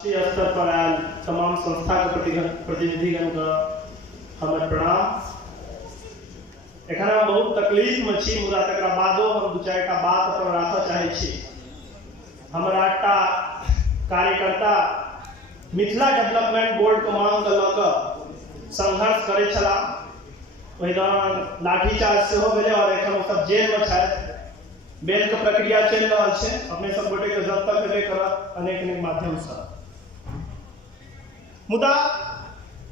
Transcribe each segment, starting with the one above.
राष्ट्रीय स्तर पर आयल तमाम संस्था के प्रतिनिधिगण का हमर प्रणाम। एखन हम बहुत तकलीफ में छी, मुदा तकरा बादो हम दू चारि टा बात पर राखऽ चाहै छी। हमरा एकटा कार्यकर्ता मिथिला डेवलपमेंट बोर्ड के मांग के लऽ कऽ संघर्ष करै छलाह। ओहि दौरान लाठीचार्ज सेहो भेलै और एखन ओ सब जेल में छथि। बेल के प्रक्रिया चलि रहल छै। अपने सब गोटे के जब तक हेबे करत अनेक अनेक माध्यम से। मुदा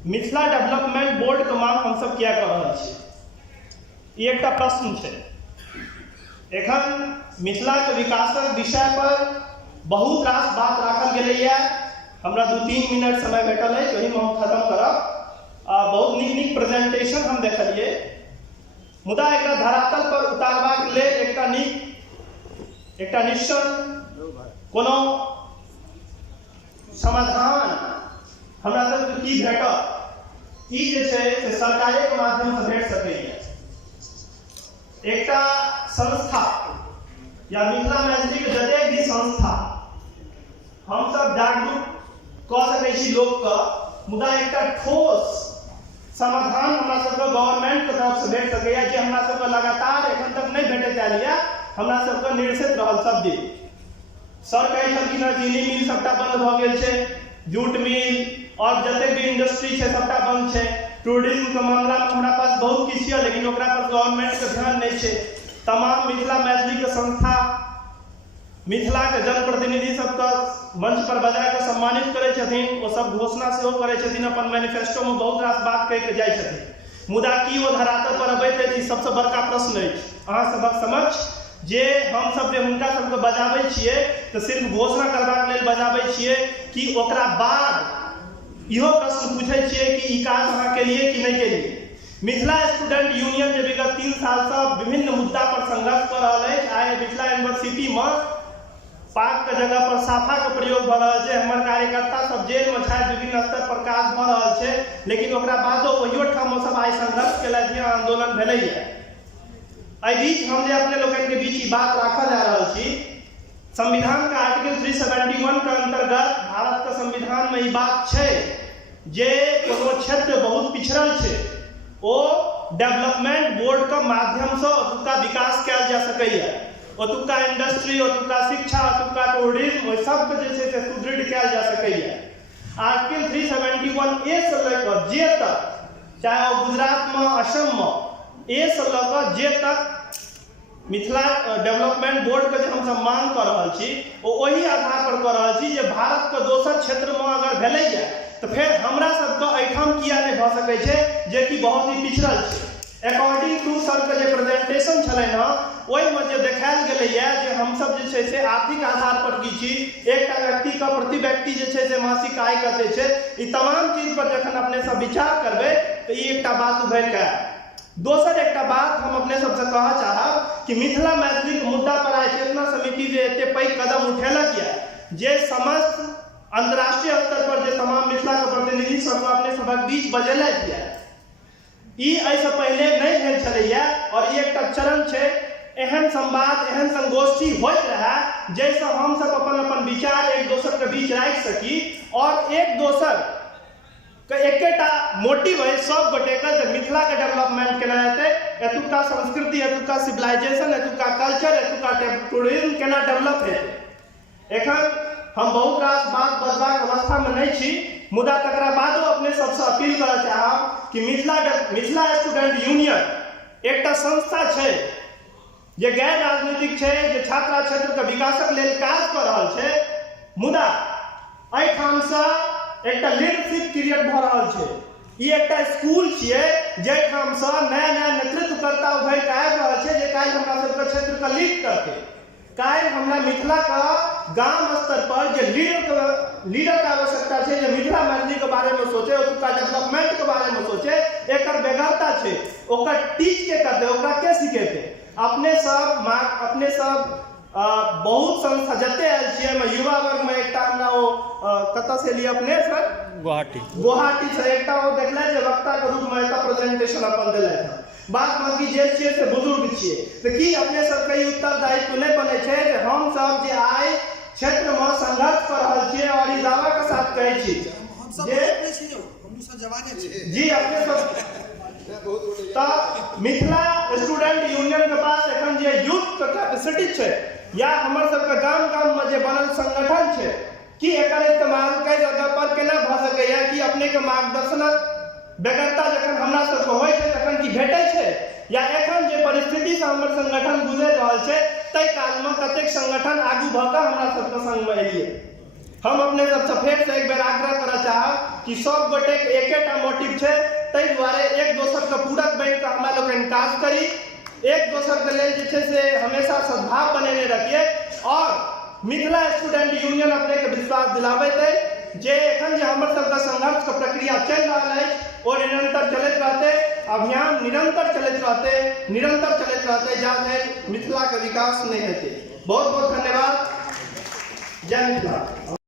मिथिला डेवलपमेंट बोर्ड के मांग हम सब किया कर रहल छी, ई एकटा प्रश्न छै। एखन मिथिला के विकासक विषय पर बहुत रास बात राखल गेलैया। हमरा 2-3 मिनट समय भेटल है, ओहि में हम खत्म करब। बहुत नीक नीक प्रेजेंटेशन हम देखलिए, मुदा एकरा धरातल पर उतारबाक लेल एकटा निश्चित कोनो समाधान हमरा सबके की भेटत, ई जे छै से सरकारे के माध्यम से भेट सकैया। एकटा संस्था या मिथिला मैथिली के जतेक भी संस्था हम सब जागरूक कऽ सकै छी लोक के, मुदा एकटा ठोस समाधान हमरा सबके गवर्नमेंट के तरफ से भेट सकैया, जे हमरा सबके लगातार एखन तक नहीं भेटैत आयल यऽ। हमरा सबके निर्देशित रहल सब दिन। सर कहै छलखिन हँ चीनी मिल सबटा बंद भऽ गेल छै, जूट मिल और जते भी इंडस्ट्री छै सबटा बंद छै। टूरिज्म के मामला में हमरा पास बहुत किछु है, लेकिन ओकरा पर गवर्नमेंट के ध्यान नहीं छै। तमाम मिथिला मैथिली के संस्था मिथिला के जनप्रतिनिधि सबके मंच पर बजा के सम्मानित करे छथिन। वो सब घोषणा सेहो करे छथिन अपन मैनिफेस्टो में, बहुत रास बात कह के जाय छथिन। मुदा की वो धरातल पर अबैत अछि, सबसे बड़का प्रश्न अछि अहाँ सबक समक्ष, जे हम सब जे हुनका सबके बजाबै छियै तऽ सिर्फ घोषणा करबाक लेल बजाबै छियै कि ओकरा बाद इहो प्रश्न पूछै छियै कि ई काज अहाँ केलिए कि नहीं केलिए। मिथिला स्टूडेंट यूनियन जे विगत 3 साल से विभिन्न मुद्दा पर संघर्ष कर रहल है। आइ मिथिला यूनिवर्सिटी में पाक के जगह पर साफा के प्रयोग भ रहल छै। हमर कार्यकर्ता सब जेल में छथि, विभिन्न स्तर पर काज भ रहल छै, लेकिन ओकरा बादो ओहियो ठाम सब आइ संघर्ष केलथि, आंदोलन भेलैया। एहि बीच हम जे अपने लोगन के बीच ई बात राखऽ जा रहल छी, संविधान का आर्टिकल 371 के अंतर्गत भारत के संविधान में ई बात छै जे कोनो क्षेत्र बहुत पिछड़ल छै ओ डेवलपमेंट बोर्ड के माध्यम से ओतुका विकास कयल जा सकैया। ओतुका इंडस्ट्री, ओतुका शिक्षा, ओतुका टूरिज्म, ओहि सबके जे छै से सुदृढ़ कयल जा सकैया। आर्टिकल 371A से लेकर जे तक, चाहे वो गुजरात में, असम में, ए से लेकर जे तक मिथिला डेवलपमेंट बोर्ड के जे हम सब मांग कर रहल छी, ओही आधार पर कर रहल छी जे भारत के दोसर क्षेत्र में अगर भेलैया तो फिर हमरा सबके एहिठाम किया नहीं भ सकै छै जे कि बहुत ही पिछड़ल छै। अकॉर्डिंग टू सर के जे प्रेजेंटेशन छलै ना, ओहि में जे देखायल गेलैया जे हम सब जे छै से आर्थिक आधार पर की छी, एकटा व्यक्ति का प्रति व्यक्ति जे छै से मासिक आय कते छै, ई तमाम चीज पर जखन अपने सब विचार करबै तो ई एकटा बात उभरि के। दोसर एकटा बात हम अपने सबसे कहऽ चाहब कि मिथिला मैथिली के मुद्दा पर आइ चेतना समिति जे एते पैघ कदम उठेलक यऽ, जे समस्त अंतर्राष्ट्रीय स्तर पर जे तमाम मिथिला के प्रतिनिधि सब अपने सबक बीच बजेलथि यऽ, ई एहिसँ पहिले नहीं भेल छलैया। और ई एकटा चरण छै, एहन संवाद, एहन संगोष्ठी होइत रहे जैसे हम सब अपन अपन विचार एक दोसर के बीच राखि सकी और एक दोसर के एकेटा मोटिव है सब गोटे के जे मिथिला के डेवलपमेंट केना हेतै, एतुका संस्कृति, एतुका सिविलाइजेशन, एतुका कल्चर, एतुका टूरिज्म केना डेवलप हेतै। एखन हम बहुत रास बात बजबाक अवस्था में नहीं छी, मुदा तकरा बादो अपने सबसे अपील करऽ चाहब कि मिथिला स्टूडेंट यूनियन एकटा संस्था छै जे गैर राजनीतिक छै, जे छात्र क्षेत्र के विकासक लेल काज कर रहल छै, मुदा एहिठाम से एकटा लीडरशिप पीरियड भ रहल छै। ई एकटा स्कूल छियै जेठाम से नया नया नेतृत्वकर्ता उभरि के आबि रहल छै, जे काल्हि हमरा सबके क्षेत्र के लीड करतै। काल्हि हमरा मिथिला का गांव स्तर पर जे लीडर के आवश्यकता छै, जे मिथिला मैथिली के बारे में सोचे, ओतुका डेवलपमेंट के बारे में सोचे, एकर बेगरता छै। ओकर टीच के करते, ओकरा के सिखेतै? अपने सब बहुत संस्था जते आयल छियै, मैं युवा वर्ग में एकटा हमरा ओ कतऽ से लिए अपने सर गुवाहाटी से एकटा ओ देखले जे वक्ता के रूप में एकटा प्रेजेंटेशन अपन देलथि। बात बाकी जे छियै से बुजुर्ग छियै, तऽ की अपने सबके ई उत्तरदायित्व नहीं बने छै जे हम सब जे आइ क्षेत्र में संघर्ष कर रहल छियै और ई दावा के साथ कहै छी जे जी अपने सब मिथिला स्टूडेंट यूनियन के पास एखन जे यूथ के कैपेसिटी छै या हमर सब के गाम गाम में जे बनल संगठन छै कि एकर इस्तेमाल कई जगह पर केना भ सकैया कि अपने के मार्गदर्शनक बेगरता जखन हमरा सब को होय छै तखन की भेटै छै या एखन जे परिस्थिति से हमर संगठन गुजर रहल छै तै काल में कतेक संगठन आगू भ क हमरा सब के संग में एलिए। हम अपने सबसे फेर से एक बेर आग्रह करऽ चाहब कि सब गोटे के एकेटा मोटिव छै, तै दुआरे एक दोसर के पूरक बनि के हमरा लोग काज करी, एक दोसर के लेल जे छै से हमेशा सद्भाव बनेने रखिए और मिथिला स्टूडेंट यूनियन अपने के विश्वास दिलाबैत है जे एखन जे हमर सबके संघर्ष के प्रक्रिया चल रहा है और निरंतर चलते रहते, अभियान निरंतर चलते रहते जाधरि मिथिला के विकास नहीं हेतै। बहुत बहुत धन्यवाद। जय मिथिला।